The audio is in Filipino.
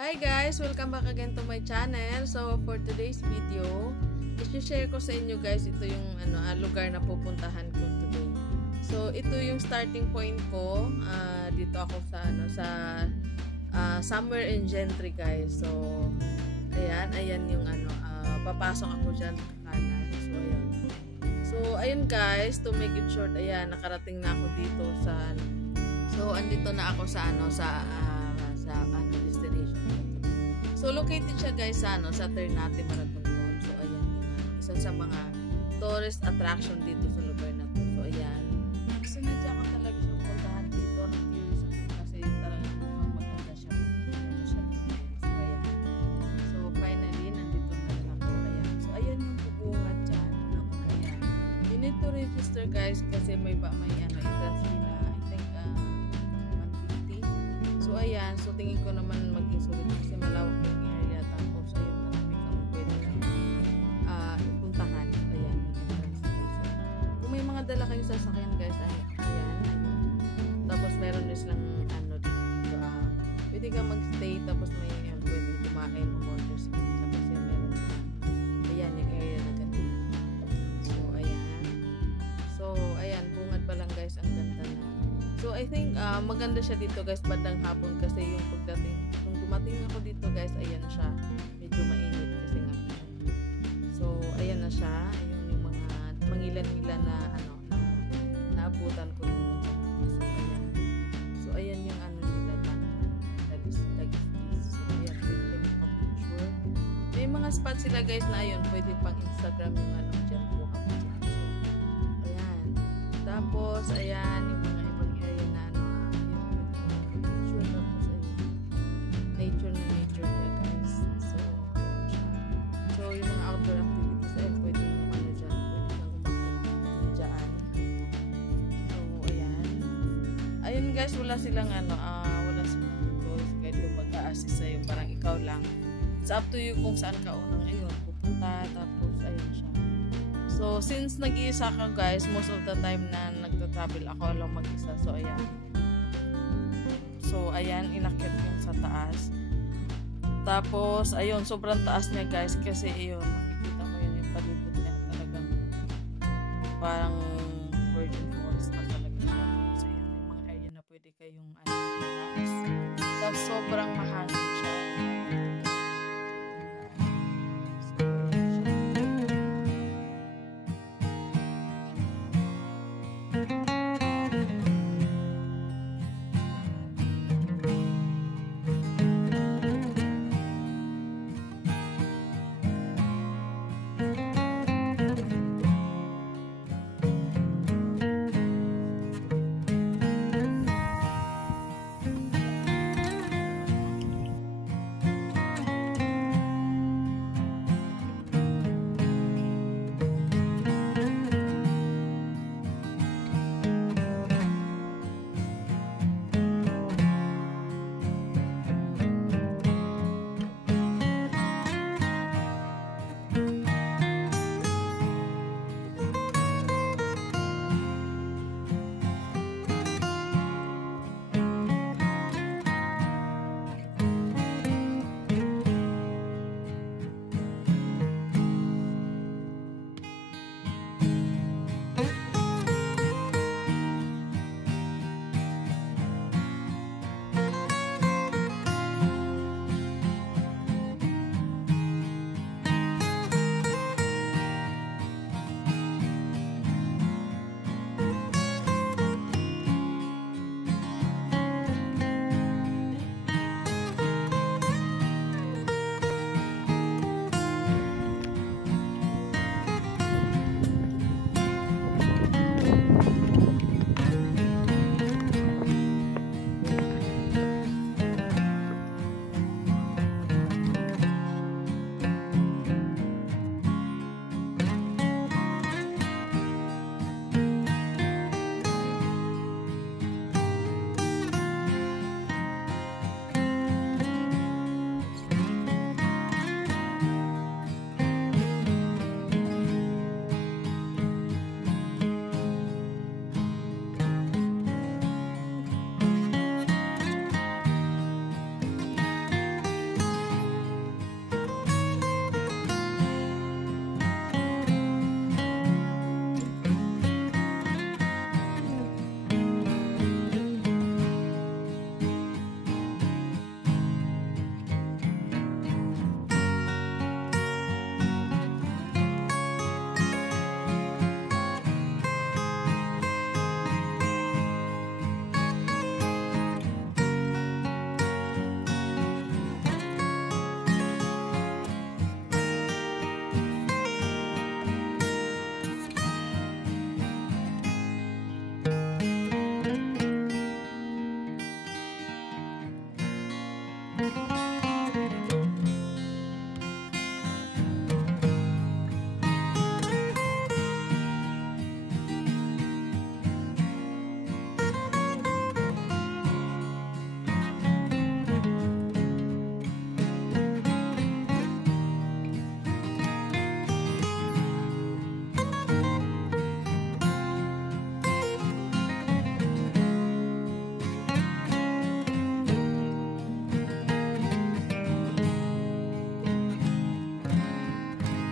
Hi guys! Welcome back again to my channel. So for today's video, i-share ko sa inyo guys ito yung lugar na pupuntahan ko today. So ito yung starting point ko. Dito ako sa somewhere in Gentry guys. So ayan yung papasok ako diyan kanan. So ayun guys, to make it short, ayan nakarating na ako dito sa andito na ako sa destination. So located siya guys sa Ternate, Maragondon. So ayan, isa sa mga tourist attraction dito sa lugar na to. So ayan, sinadya ko talaga siyang puntahan dito ng tourism kasi talagang maganda siya. So ayan, so finally nandito na rin ako. Ayan, so ayan yung bubungat dyan. Ayan, you need to register guys kasi may entrance fee na I think 150. So ayan, so tingin ko naman maging sulit kasi malawak yung area, tapos ayun marami kang pwede puntahan. Ayan yung entrance nila. So kung may mga dala kayong sasakyan guys, ayan, tapos meron din silang dito, pwede kang magstay, tapos may pwede kumain o orders kasi meron silang ayan yung area na ganito. So ayan, bungad pa lang guys, ang ganda na. So I think maganda siya dito guys bandang hapon kasi yung nung dumating ako dito guys, ayan siya, medyo mainit kasi nga. So ayan na siya, ayun yung mga mangilan-ngilan na naabutan ko dito. So ayan yung nila Dagis. So ayan, pwede mag-picture. May mga spot sila guys na ayun, pwede pang Instagram yung dyan po. So ayan, tapos ayan yung mga ibang area na nature niya guys. So yung mga outdoor activities ayun, pwede yung dyan, pwede kang umakit dyan. So ayun guys, wala silang tourist guide yung mag-a-assist sa'yo, parang ikaw lang. It's up to you kung saan ka unang pupunta, tapos ayun siya. So since nag-iisa ka guys, most of the time na nagta-travel ako lang mag-isa. So ayan, inakyat yung sa taas. Tapos ayun, sobrang taas niya guys kasi ayun, makikita mo yun yung palibot niya, talagang parang virgin forest na talaga siya. So yun yung mga area na pwede kayong relax. Tapos sobrang mahal